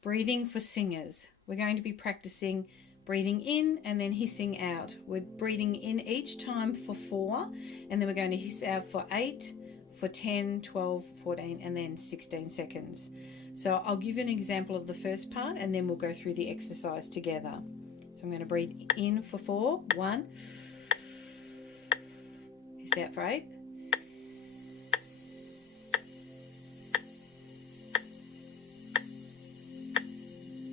Breathing for singers. We're going to be practicing breathing in and then hissing out. We're breathing in each time for 4, and then we're going to hiss out for 8, for 10, 12, 14, and then 16 seconds. So I'll give you an example of the first part, and then we'll go through the exercise together. So I'm going to breathe in for 4, 1, hiss out for 8,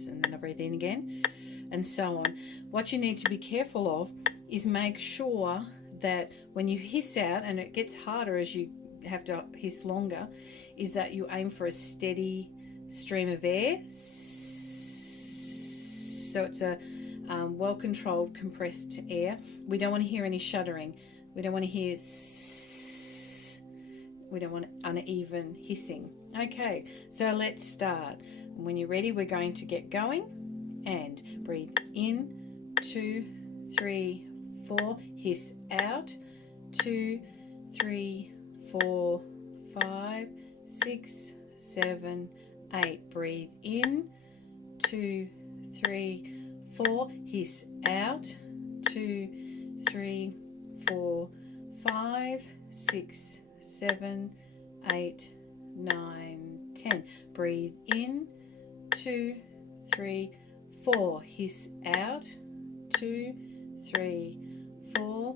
and then I breathe in again, and so on. What you need to be careful of is make sure that when you hiss out, and it gets harder as you have to hiss longer, is that you aim for a steady stream of air, so it's a well-controlled compressed air. We don't want to hear any shuddering. We don't want to hear we don't want uneven hissing. Okay, so let's start. When you're ready, we're going to get going, and breathe in, 2, 3, 4, hiss out, 2, 3, 4, 5, 6, 7, 8. Breathe in, 2, 3, 4, hiss out, 2, 3, 4, 5, 6, 7, 8, 9, 10. Breathe in, 2, 3, 4, hiss out, 2, 3, 4,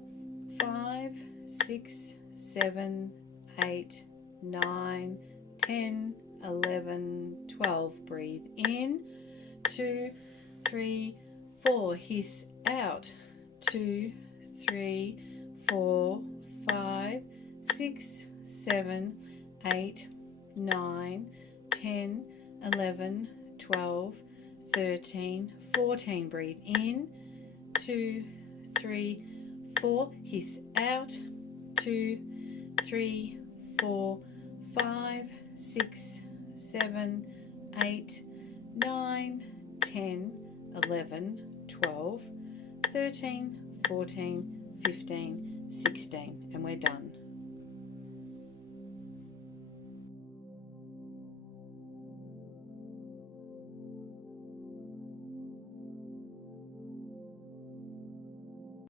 5, 6, 7, 8, 9, 10, 11, 12. Breathe in, 2, 3, 4, hiss out, 2, 3, 4, 5, 6, 7, 8, 9, 10, 11, 12, 13, 14. Breathe in, 2, 3, 4, hiss out, 2, 3, 4, 5, 6, 7, 8, 9, 10, 11, 12, 13, 14, 15, 16, and we're done.